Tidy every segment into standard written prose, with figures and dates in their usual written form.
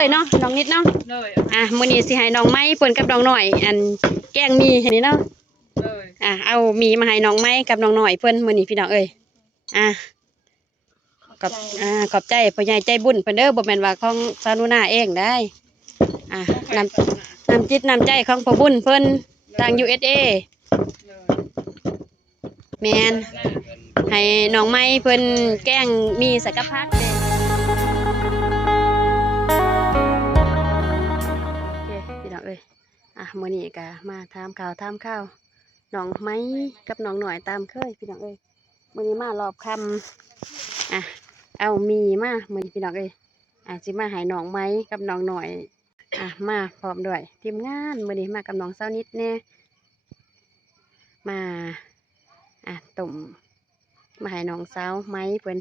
เลยเนาะน้องนิดเนาะเลยมื้อนี้สิให้น้องไม้เพิ่นกับน้องหน่อยอันแกงมีให้นี่เนาะเลยเอามีมาให้น้องไม้กับน้องหน่อยเพิ่นมื้อนี้พี่น้องเอ้ยกับขอบใจพ่อใหญ่ใจบุญเพิ่นเด้อบ่แม่นว่าของซานุนาเองได้น้ำจิตน้ำใจของพ่อบุญเพิ่นทาง USA แม่นให้น้องไม้เพิ่นแกงมีใส่กับผักเด้พี่น้องเอ้ยมื้อนี้ก็มาถามข่าวน้องไม้กับน้องหน่อยตามเคยพี่น้องเอ้ยมื้อนี้มารอบค่ำเอามีมามื้อนี้พี่น้องเอ้ยสิมาให้น้องไม้กับน้องหน่อยมาพร้อมด้วยทีมงานมื้อนี้มากับน้องสาวนิดแน่มาต้มมาให้น้องสาวไม้เพิ่น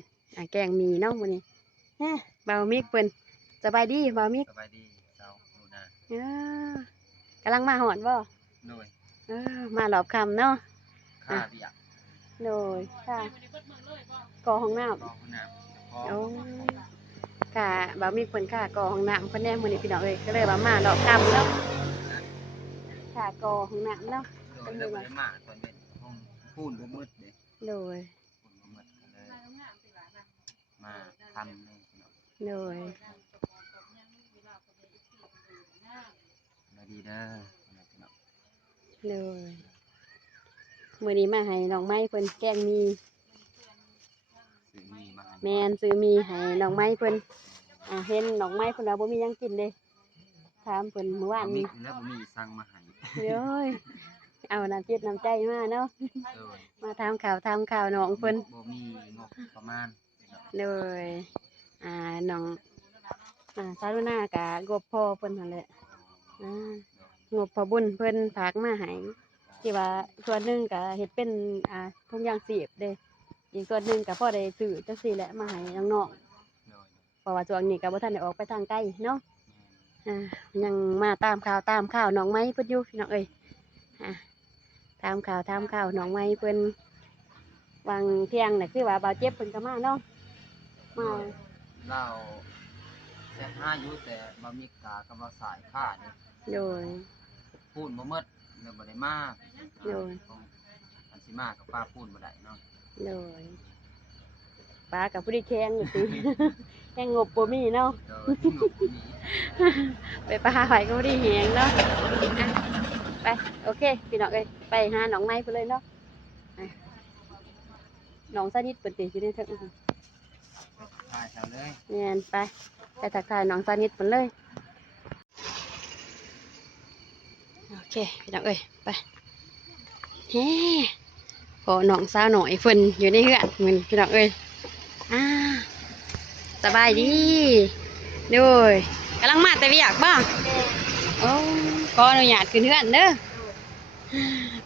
แกงมีเนาะมื้อนี้บ่าวมิกเพิ่นสบายดีบ่าวมิกสบายดีเจ้าดูนะกำลังมาหอนบ่โดยมารอบค่ำเนาะข้าเบียกโดยค่ะก่อห้องน้ำกองน้ำโอ้ค่ะบ่าวมีเพิ่นค่ะก่อห้องน้ำเพิ่นแน่มื้อนี้พี่น้องเอ้ยก็เลยว่ามารอบค่ำเนาะค่ะก่อห้องน้ำเนาะโดยแล้วก็ได้มาตอนเป็นห้องพูนบ่มืดเด้ โดยพูนบ่มืดเลยมาทำนี่เนาะโดยดีเด้อเนาะโดยมื้อนี้มาให้น้องไม้เพิ่นแกงมีซื้อมีมาให้แม่นซื้อมีให้น้องไม้เพิ่นเห็นน้องไม้เพิ่นว่าบ่มีหยังกินเด้ถามเพิ่นเมื่อวานนี้แล้วบ่มีสั่งมาให้เด้อเอาน้ำจิตน้ำใจมาเนาะมาถามข่าวน้องเพิ่นบ่มีงบประมาณเลยน้องสารุณากะงบพ่อเพิ่นนั่นแหละงบพ่อบุญเพิ่นฝากมาให้ที่ว่าส่วนหนึ่งก็เฮ็ดเป็นทุกอย่างสีบเด้อีกส่วนหนึ่งก็พอได้ซื้อจังซี่แหละมาให้น้องๆเพราะว่าช่วงนี้ก็บ่ทันได้ออกไปทางไกลเนาะยังมาตามข่าวน้องไม้เพิ่นอยู่พี่น้องเอ้ยตามข่าวน้องไม้เพิ่นวางเที่ยงน่ะคือว่าบ่าวเจ็บเพิ่นก็มาเนาะมาเราแซ่5อยู่แต่บ่มีกากำลังสายค่านี่โดยพูนบ่มืดแล้วบ่ได้มาโดยอันสิมากับป้าพูนบ่ได้เนาะโดยป้ากับผู้ที่แข่งสิแข่งงบบ่มีเนาะไปป้าไผก็บ่ได้แฮงเนาะไปโอเคพี่น้องเอ้ยไปหาน้องไม้เพิ่นเลยเนาะน้องสนิทเพิ่นติอยู่ในเทิงถ่ายเอาเลยแม่นไปทักทายน้องสนิทเพิ่นเลยโอเคพี่น้องเอ้ยไปพอน้องสาวหน่อยเพิ่นอยู่ในเฮือนมื้อนี้พี่น้องเอ้ยสบายดีโดยกำลังมาแต่เวียกบ่โอ้ขออนุญาตขึ้นเฮือนเด้อ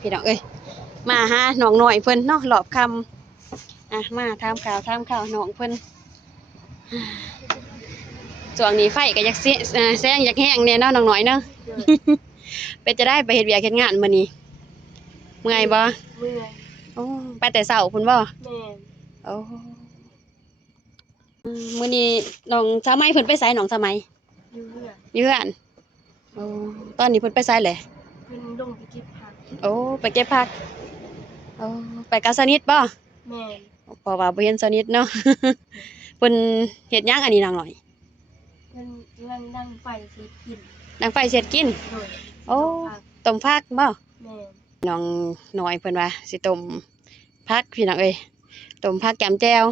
พี่น้องเอ้ยมาหาน้องหน่อยเพิ่นเนาะรอบค่ำมาถามข่าวน้องเพิ่นช่วงนี้ไฟก็อยากแซงอยากแห้งแน่เนาะน้องหน่อยเนาะเป็นจะได้ไปเฮ็ดเวียกเฮ็ดงานมื้อนี้เมื่อยบ่เมื่อยโอ้ไปแต่เช้าพุ่นบ่แม่โอ้มื้อนี้น้องสาวไม้เพิ่นไปไสน้องสาวไม้อยู่เฮือนโอ้ตอนนี้เพิ่นไปไสแหละเพิ่นลงไปเก็บผักโอ้ไปเก็บผักโอ้ไปกับสนิทบ่แม่เพราะว่าบ่เห็นสนิทเนาะเพิ่นเฮ็ดหยังอันนี้น้องหน่อยเพิ่นกำลังดังไฟเสร็จกินดังไฟเสร็จกินโอ้ต้มผักบ่แม่น้องน้อยเพิ่นว่าสิต้มผักพี่น้องเอ้ยต้มผักแกมแจ่ว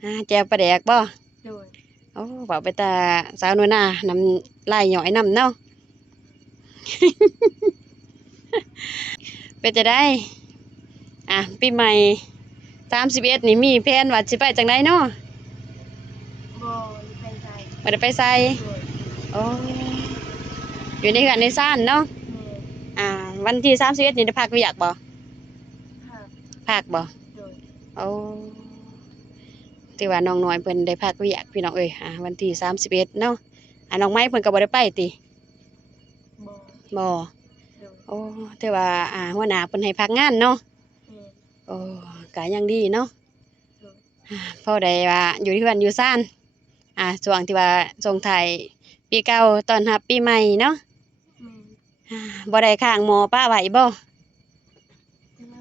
แม่แจ่วปลาแดกบ่โดยโอ้เว้าไปตาสาวน้อยน่ะน้ำลายย้อยน้ำเนาะ เป็นจะได้ปีใหม่31นี่มีแผนว่าสิไปจังได๋เนาะบ่ได้ไปไสโอ้อยู่ในเฮือนในซ่านเนาะวันที่31นี่ได้พักเวียกบ่พักบ่โอ้ที่ว่าน้องน้อยเพิ่นได้พักเวียกพี่น้องเอ้ยวันที่31เนาะน้องไม้เพิ่นก็บ่ได้ไปติบ่โอ้แต่ว่าหัวหน้าเพิ่นให้พักงานเนาะโอ้ก็ยังดีเนาะพอได้ว่าอยู่ที่เฮือนอยู่ซ่านช่วงที่ว่าส่งถ่าย ปีเก่าตอนรับปีใหม่เนาะ แม่ บ่ได้ข้างหมอป้าไหวบ่ กำลั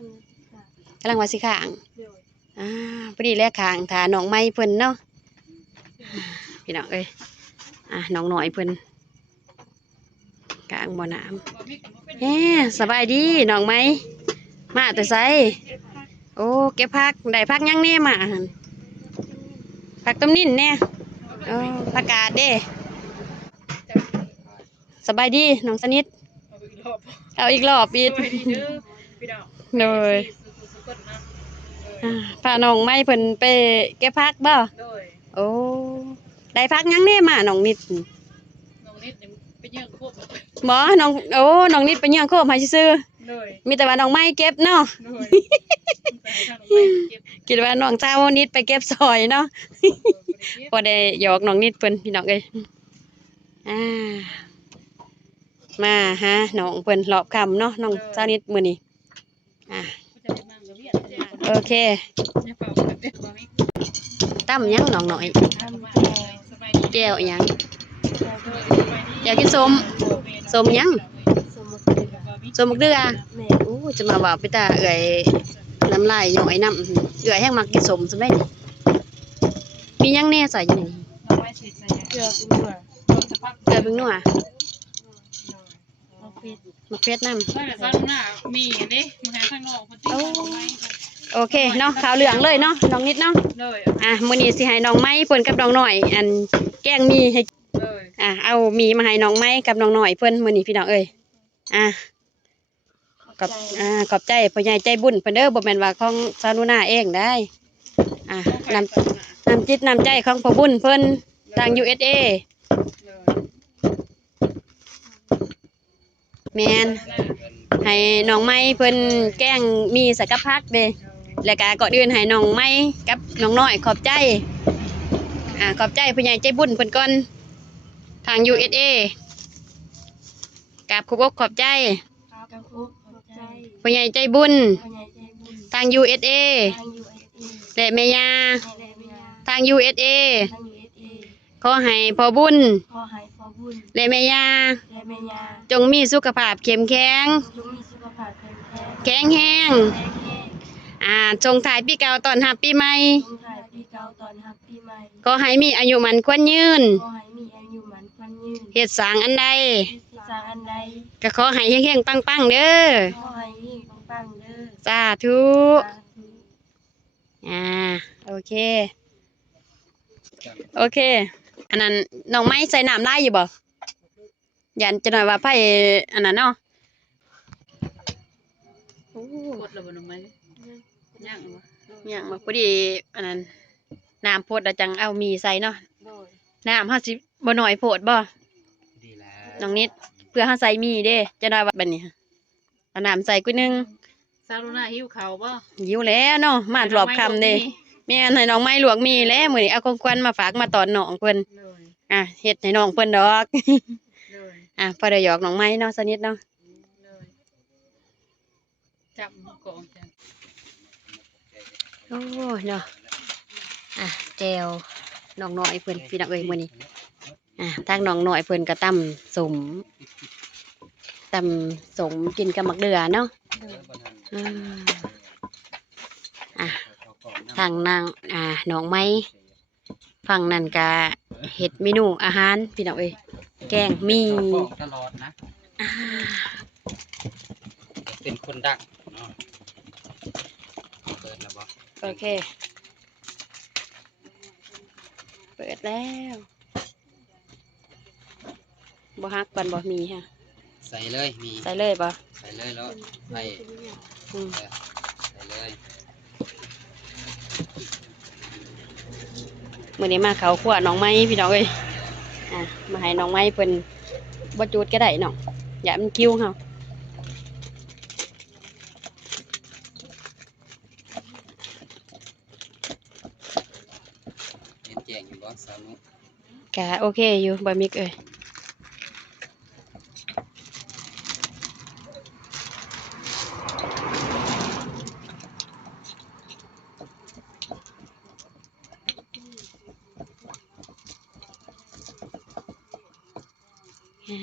งค่ะ กำลังว่าสิข้าง เดี๋ยว พอดีแลข้างถ้าน้องไม้เพิ่นเนาะพี่น้องเอ้ยน้องน้อยเพิ่นกลางบ่อน้ำเฮ้สบายดีน้องไม้มาแต่ไสโอ้เก็บผักได้ผักยังแน่มาหั่นผักต้มนิ่นแน่ผักกาดเด้สบายดีน้องสนิทเอาอีกรอบอีกเลยพาน้องไม้เพิ่นไปเก็บผักบ่โอ้ได้ผักยังแน่มาน้องนิดไปเยี่ยงควบ บ่น้องโอ้น้องนิดไปเยี่ยงโคมให้ซื่อ เลย มีแต่ว่าน้องไม้เก็บเนาะ เลยเก็บ คิดว่าน้องเจ้านิดไปเก็บซอยเนาะพอได้หยอกน้องนิดเพิ่นพี่น้องเอ้ยมาฮะน้องเพิ่นรอบค่ำเนาะน้องเจ้านิดมื้อนี้โอเคตั้มยังน้องหน่อย ทำแกง แก้วอิหยัง แกง อยากกินส้มยัง สมุนไพร ส้มบักเดือ แม่ โอ้จะมาว่าไปตาเอื่อยน้ำลายย่อยน้ำเอื่อยแห้งมักกินส้มซะได้นี่มียังแน่ใส่อยู่นี่ น้องไม้ฉีดใส่ เกลือเป็นหัว จะพัก เกลือเบิ่งนัว มะเขือ มะเขือน้ำ ไม่แต่ซ้ำหน้ามีอันนี้มาให้ข้างนอกคนที่น้องไม้ โอเคเนาะขาวเหลืองเลยเนาะน้องนิดเนาะ เลย มื้อนี้สิให้น้องไม้เพิ่นกับน้องน้อย อันแกงมีให้ เลย เอามีมาให้น้องไม้กับน้องน้อยเพิ่นมื้อนี้พี่น้องเอ้ยขอบขอบใจพ่อใหญ่ใจบุญเพิ่นเด้อบ่แม่นว่าของซานุนาเองได้น้ำจิตน้ำใจของพ่อบุญเพิ่นทาง USA แม่นให้น้องไม้เพิ่นแกงมีใส่กับผักเด้แล้วก็ก่อนอื่นให้น้องไม้กับน้องน้อยขอบใจขอบใจพ่อใหญ่ใจบุญเพิ่นก่อนทาง USA กราบขอบอกขอบใจ กระคุกขอบใจ พ่อใหญ่ใจบุญ พ่อใหญ่ใจบุญ ทาง USA ทาง USA และแม่ย่า แม่เมีย ทาง USA ทาง USA ขอให้พ่อบุญ ขอให้พ่อบุญ และแม่ย่า และแม่ยา จงมีสุขภาพเข้มแข็ง จงมีสุขภาพแข็งแรงแข็งแรง แข็งแรง จงถ่ายปีเก่าตอนรับปีใหม่ จงถ่ายปีเก่าตอนรับปีใหม่ ขอให้มีอายุมันควรยืน ขอให้มีอายุหมันควันยืน เฮ็ดสร้างอันใด ที่สร้างอันใด ก็ขอให้เฮงๆปังๆเด้อ ขอให้มีปังๆเด้อ สาธุ สาธุ โอเคโอเค อันนั้นน้องไม้ใส่น้ำได้อยู่บ่ยันจะหน่อยว่าไผอันนั้นเนาะ กดระเบิดน้องไม้ย่างวะ เนี่ยมาพอดีอันนั้นน้ำโพดแล้วจังเอามีใส่เนาะ โดย น้ำเฮาสิบ่น้อยโพดบ่ ดีแล้ว น้องนิดเพื่อเฮาใส่มีเด้จะหน่อยว่าบัดนี้เอาน้ำใส่กุ้ยนึง ซาลูน่าหิวเขาบ่ หิวแล้วเนาะมารอบค่ำเด้แม่นให้น้องไม้ลวกมีแล้วมื้อนี้เอาของขวัญมาฝากมาตอนน้องเพิ่น เลย เฮ็ดให้น้องเพิ่นดอก เลย พอได้หยอกน้องไม้เนาะสักนิดเนาะ เลยจับกองจัง โอ้เนาะแจวน้องน้อยเพิ่นพี่น้องเอ้ยมื้อนี้ทางน้องน้อยเพิ่นก็ตำสมกินกับมักเดือเนาะทางนางน้องไม้ฝั่งนั้นก็เฮ็ดเมนูอาหารพี่น้องเอ้ยแกงมี ตลอดนะเป็นคนดังเนาะเปิดแล้วบ่ โอเคเปิดแล้วบ่ฮักบันบ่มีฮะ ใส่เลยมี ใส่เลยบ่ ใส่เลยแล้วใส่ อืม ใส่เลย มื้อนี้มาเขาขั่วน้องไม้พี่น้องเอ้ยมาให้น้องไม้เพิ่นบ่จูดก็ได้น้องอย่ามันคิ้วเฮา เห็นแจงอยู่บ่สาวนุ กะโอเคอยู่บ่มิกเอ้ย แซ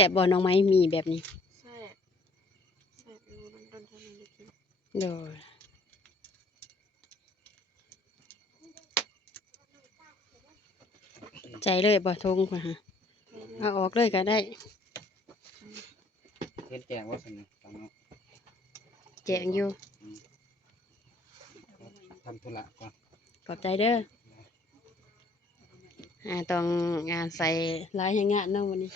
่บบ่น้องไม้มีแบบนี้ แซ่บแซ่บอยู่ต้นๆเท่านั้นได้กิน โดยใจเลยบ่ทงพุ่นฮะเอาออกเลยก็ได้ เฮ็ดแจงว่าซั่นตามเนาะ แจงอยู่ ทำธุระก่อน ขอบใจเด้อต้องงานใส่หลายอย่างงานเนาะวันนี้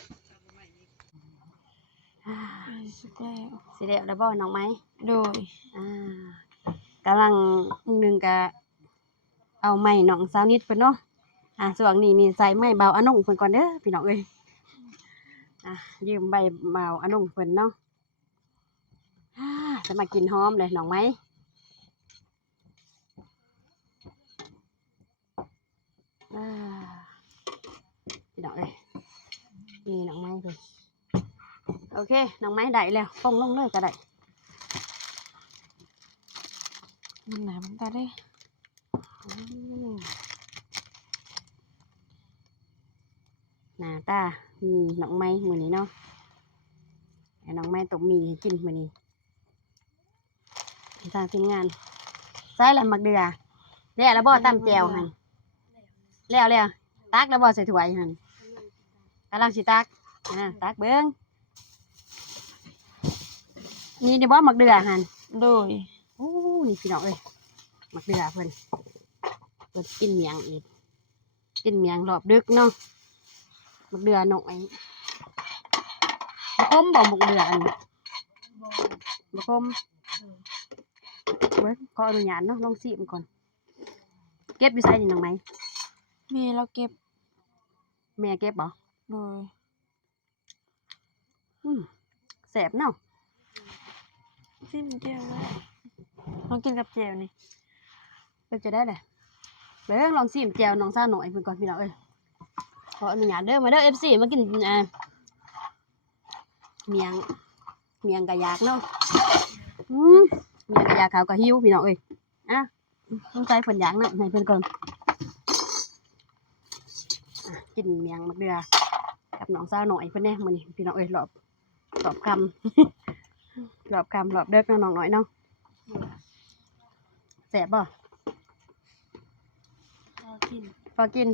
สุดแล้ว สิเดะแล้วบ่น้องไม้ โดย กำลังหนึ่งกะเอาไม้น้องสาวนิดเพิ่นเนาะส่วนนี้นี่ใส่ไม้เบาอนงเพิ่นก่อนเด้อพี่น้องเอ้ยยืมใบเบาอนงเพิ่นเนาะจะมากินหอมเลยน้องไม้พี่น้องเอ้ยนี่น้องไม้เพิ่นโอเคน้องไม้ได้แล้วป้องลงเลยก็ได้ มันหนามันตาได้ หน้าตามีน้องไม้มื้อนี้เนาะให้น้องไม้ตกมีให้กินมื้อนี้ทางทีมงานใส่ละมักเดือแล้วบ่ตำแจ่วหั่นแล้วตักแล้วบ่ใส่ถ้วยหั่นกำลังสิตักตักเบิ่งนี่เดี๋ยวบ่มักเดือหั่น โดย โอ้นี่พี่น้องเอ้ยมักเดือเพิ่นกินเมียงอีกกินเมียงรอบดึกเนาะมักเดือหน่อยบ่คมบ่มักเดืออันบ่คมเบิ่งขออนุญาตเนาะลองชิมก่อนเก็บอยู่ไสนี่น้องไหม แม่เราเก็บ แม่เก็บบ่ โดย แซ่บเนาะ จิ้มเจียวแล้วลองกินกับเจียวนี่ เป็นจะได้แหละเบิ่งลองชิมแจ่วน้องซ่าหน่อยเพิ่นก่อนพี่น้องเอ้ยขออนุญาตเด้อมาเด้อ FC มากินเมียงกะยากเนาะเมียงกะยากเขาวกะหิวพี่น้องเอ้ยต้องใส่เพิ่นยางนะให้เพิ่นก่อนกินเมียงมักเดือกับน้องสาวหน่อยเพิ่นแน่มื้อนี้พี่น้องเอ้ยรอบคำรอบเด็กเนาะน้องน้อยเนาะแซ่บบ่ พอกิน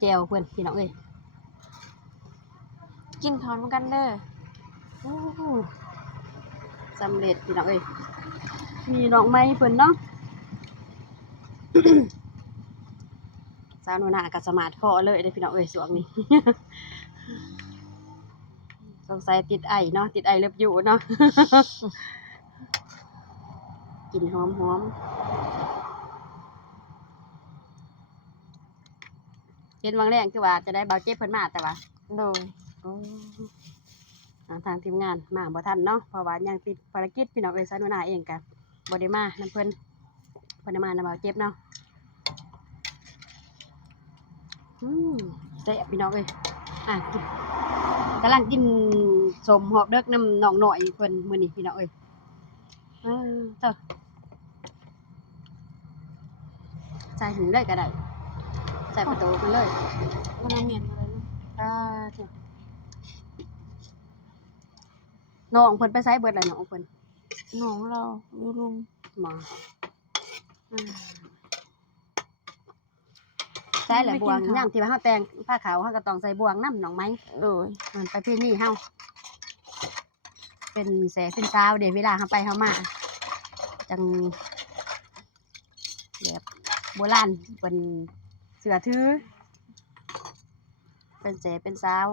แจ่วเพิ่นพี่น้องเอ้ย กินทอนเหมือนกันเด้อ โอ้สำเร็จพี่น้องเอ้ยมีน้องไม้เพิ่นเนาะ สาวหนูนาก็สมาร์ทคอเลยเด้อพี่น้องเอ้ยช่วงนี้ สงสัยติดไอเนาะติดไอเลิฟอยู่เนาะ กลิ่นหอมเย็นวังแรงคือว่าจะได้เบาเจ็บเพิ่นมาแต่ว่า โดย ทางทีมงานมาบ่ทันเนาะเพราะว่ายังติดภารกิจพี่น้องเอ้ยสาวหนูนาเองก็บ่ได้มานำเพิ่นได้มานำเบาเจ็บเนาะแซ่บพี่น้องเอ้ยกำลังกินสมหอบเด็กน้ำน้องหน่อยเพิ่นมื้อนี้พี่น้องเอ้ยเจ้าใส่หินเลยก็ได้ใส่ประตูมันเลย ก็น้ำเมียนอะไรเนาะ เจ้าน้องเพิ่นไปไสเบิดแล้วน้องเพิ่น หนองเราอยู่รุม หมอใส่แหละบวงย่างที่ว่าเฮาแต่งผ้าขาวเฮาก็ต้องใส่บวงน้ำน้องไม้ โดย มันประเพณีเฮาเป็นแสเป็นสาวเดี๋ยวเวลาเฮาไปเฮามาจังแบบโบราณเป็นเสือถือเป็นแสเป็นสาว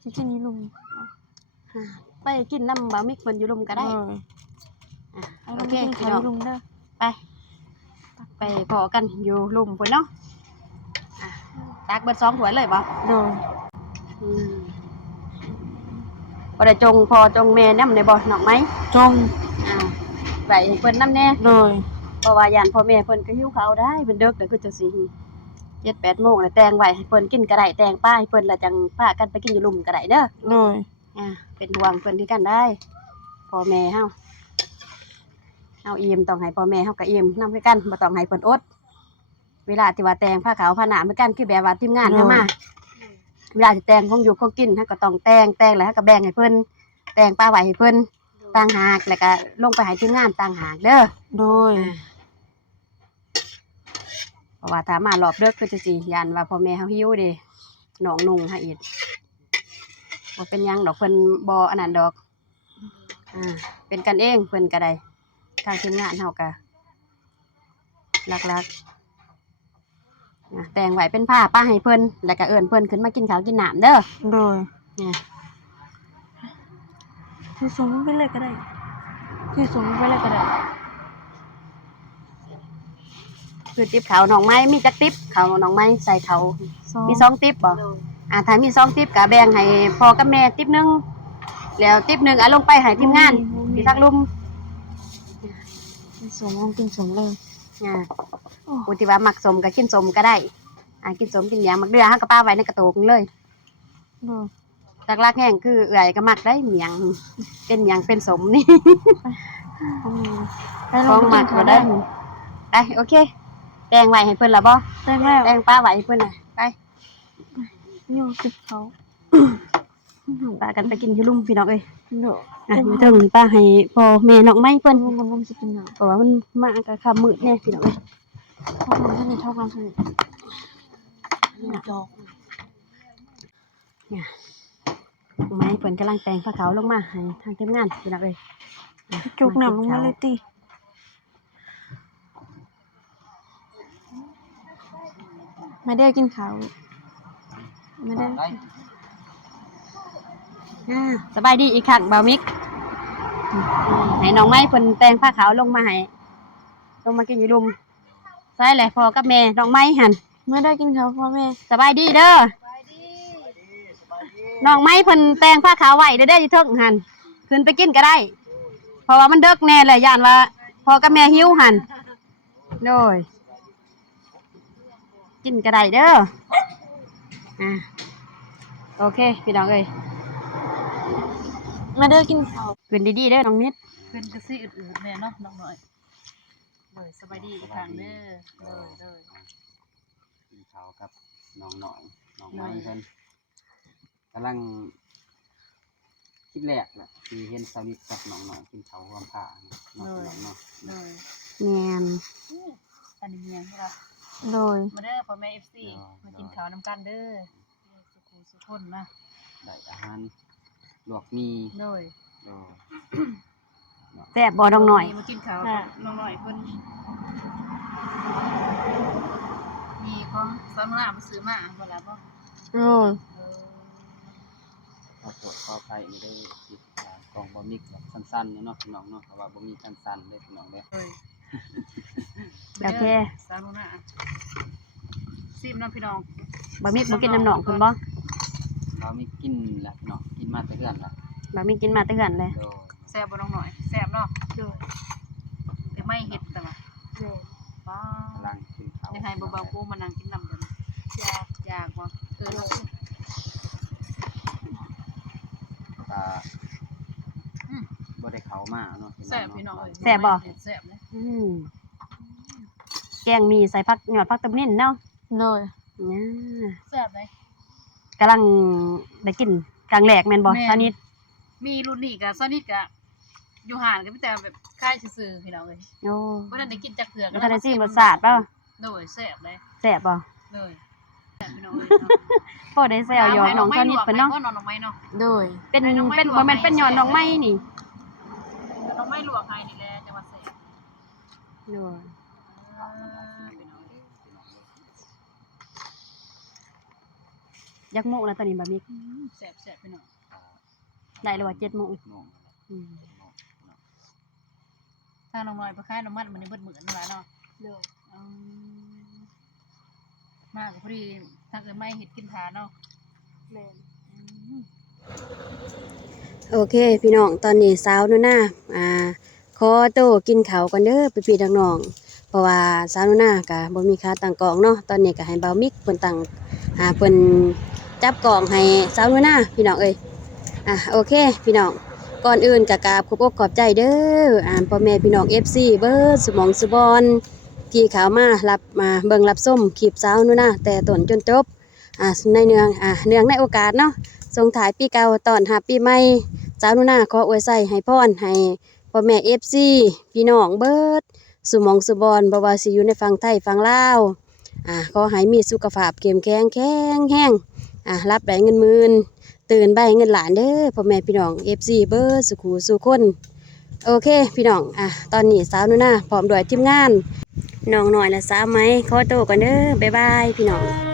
ที่นี่ลุม ไปกินน้ำบะมิกเพิ่นอยู่ลุมก็ได้ โอ โอ เค เค กิน พี่ ข้าว น้อง ลุมเด้อ ไปพอกันอยู่ลุมเพิ่นเนาะตักเบิด2ถ้วยเลยบ่ โดย บ่ได้จงพอจงแม่นำในบ่น้องไหม จง อ่า ไว้ให้เพิ่นนำแน่ โดย เพราะว่าย่านพ่อแม่เพิ่นก็หิวข้าวได้เพิ่นดึกแล้วก็จังสิ7-8 โมงแล้วแต่งไว้ให้เพิ่นกินก็ได้แต่งป้าให้เพิ่นแล้วจังพากันไปกินอยู่ลุ่มก็ได้เด้อ โดย เป็นห่วงเพิ่นคือกันได้พ่อแม่เฮาอิ่มต้องให้พ่อแม่เฮาก็อิ่มนำคือกันบ่ต้องให้เพิ่นอด เวลาที่ว่าแต่งผ้าขาวผ้าหนาเหมือนกันคือแบบว่าทีมงานเฮามาเวลาสิแต่งของอยู่ของกินเฮาก็ต้องแต่งแล้วเฮาก็แบ่งให้เพิ่นแต่งปลาไว้ให้เพิ่นต่างหากแล้วก็ลงไปให้ทีมงานต่างหากเด้อ โดย เพราะว่าถ้ามารอบเด้อคือจังซี่ย่านว่าพ่อแม่เฮาหิวเด้น้องนุ่งหาอีกบ่เป็นหยังดอกเพิ่นบ่อันนั้นดอกเป็นกันเองเพิ่นก็ได้ทางทีมงานเฮาก็หลักๆแต่งไว้เป็นผ้าป้าให้เพิ่นแล้วก็เอิ้นเพิ่นขึ้นมากินข้าวกินน้ำเด้อ โดย เนี่ย ที่สูงไปเลยก็ได้ที่สูงไปเลยก็ได้ คือติ๊บขาวหนองไม้มีจักติ๊บขาวหนองไม้ใส่เขามี2ติ๊บบ่ถ้ามี2ติ๊บก็แบ่งให้พ่อกับแม่ติ๊บนึงแล้วติ๊บนึงเอาลงไปให้ทีมงานที่ทักลุม ที่สูงกินสูงเลย ผู้ที่ว่ามักสมก็กินสมก็ได้กินสมกินหยังมักเดือเฮาก็ป้าไว้ในกระโตกเลย โดย หลักๆแห้งคือเอื้อยก็มักได้เมียงเป็นหยังเป็นสมนี่ ไป ของ กิ มั น ก ข้า ก็ ว ได้ ได้ โอเคแตงไว้ให้เพิ่นล่ะบ่ ได้แล้ว แตงป้าไว้ให้เพิ่นน่ะไป อยู่ติดเขา ป้ากันไปกินอยู่ลุมพี่น้องเอ้ย โดย อยู่เทิงนี่ป้าให้พ่อแม่น้องไม้เพิ่น มันจะเป็นหยัง เพราะว่ามันมาก็ค่ำมืดแน่พี่น้องเอ้ย เท่ากันเท่ากันสนิทจอก น้องไม้เพิ่นกำลังแต่งผ้าขาวลงมาให้ทางทีมงานพี่น้องเอ้ย จุกหนำลงมาเลยติไม่ได้กินข้าวไม่ได้ สบายดีอีกครั้งบ่าวมิกให้น้องไม้เพิ่นแต่งผ้าขาวลงมาให้ลงมากินอยู่ลุมใส่แหละพ่อกับแม่น้องไม้หั่น ไม่ได้กินข้าวพ่อแม่ สบายดีเด้อน้องไม้เพิ่นแต่งผ้าขาวไว้เด้ออยู่เทิงหั่นขึ้นไปกินก็ได้ เพราะว่ามันเดึกแน่แหละย่านว่าพ่อกับแม่หิวหั่นโดยกินก็ได้เด้อโอเคพี่น้องเอ้ย ไม่ได้กินข้าว ขึ้นดีๆเด้อน้องนิด เป็นกระซี่อื่นๆแน่เนาะน้องหน่อยเลยสบายดีอีกครั้งเด้อเลย กินข้าวกับน้องหน่อยน้องไม้เพิ่นกำลังคิดแรกแหละที่เห็นสวิตกับน้องหน่อยกินข้าวรวมผ้าเนาะเนาะ เลย แม่น อันนี้เมียงที่เรา โดย มาเด้อพ่อแม่ FC มากินข้าวน้ำกันเด้อสุขุสุขคนนะ ได้อาหารลวกมี เลย โด แซ่บบ่น้องหน่อย มากินข้าวน้องหน่อยเพิ่นมีของสาวน้าไปซื้อมาบ่ล่ะบ่ โดย ขอโทษขออภัยไม่ได้ติดตามกล่องบะมิกแบบสั้นๆเนาะพี่น้องเนาะเพราะว่าบ่มีสั้นๆเลยพี่น้องเด้อ เลย โอเค สาวน้าซิมน้ำพี่น้อง บ่มีบ่กินน้ำหนองเพิ่นบ่ เรามีกินแหละพี่น้องกินมาแต่เฮือนล่ะ บ่มีกินมาแต่เฮือนเลย โด แซ่บบ่น้องหน่อยแซ่บเนาะแต่ไม่เฮ็ดแต่ว่าป้าก ำลังกินข้าว ยังไงเบาๆกูมานั่งกินน้ำเดี๋ยวนี้อยากบ่เนาะ บ่ได้เข้ามาเนาะ แซ่บพี่น้องเอ้ย แซ่บบ่ แซ่บเลย แกงมีใส่ผักหยอดผักตบนิ่นเนาะ โดย แซ่บเลย กำลังได้กินครั้งแรกแม่นบ่ แม่น ซานิด มีรุ่นนี้กับซอนิดกับอยู่ห่านกันแต่แบบค่ายซื่อๆพี่น้องเอ้ย โอ้ บ่ทันได้กินจักเทื่อ บ่ทันได้ชิมรสชาติเปล่า โดยแซ่บเลย แซ่บบ่ เลยแซ่บพี่น้องเอ้ย พอได้แซวหยอกน้องซานิดเพิ่นเนาะ น้องไม้เนาะ โดย เป็นบ่แม่นเป็นหยอดน้องไม้นี่ น้องไม้ลวกให้นี่แหละจังหวัดแซ่บ โอ้ย พี่น้องเอ้ย ยักโมงแล้วตอนนี้บ่มี แซ่บพี่น้อง ได้แล้วว่า7:00น โมง อืม ถ้าน้องน้อยไปขายน้ำมันมันนี่เบิดมื้อนั่นล่ะเนาะมากพอดีทางเอ้ยไม้เฮ็ดกินทานเนาะ โอเคพี่น้องตอนนี้สาวนูน่าข ขอโตวกินข้าวก่อนเด้อพี่ๆน้องๆเพราะว่าสาวนุนาก็บ่มีค่าตั้งกล้องเนาะตอนนี้ก็ให้เบามิกเพิ่นตั้งเพิ่นจับกล้องให้สาวนุนาพี่น้องเอ้ยโอเคพี่น้องก่อนอื่นก็กราบขอบอกขอบใจเด้อพ่อแม่พี่น้อง FC เบิดสุหมองสุบอนที่เข้ามารับมาเบิ่งรับชมคลิปสาวนุนาแต่ต้นจนจบในเนื่องในโอกาสเนาะส่งท้ายปีเก่าต้อนรับปีใหม่สาวนุนาขออวยใส่ให้พรให้พ่อแม่ FC พี่น้องเบิดสุหมองสุบอนบ่ว่าสิอยู่ในฝั่งไทยฝั่งลาวขอให้มีสุขภาพเข้มแข็งแรงรับได้เงินหมื่นตื่นได้เงินล้านเด้อพ่อแม่พี่น้อง FC เบิดสุขสู่คนโอเคพี่น้องตอนนี้สาวนุนาพร้อมด้วยทีมงานน้องหน่อยและสาวไหมขอตัวก่อนเด้อบ๊ายบายพี่น้อง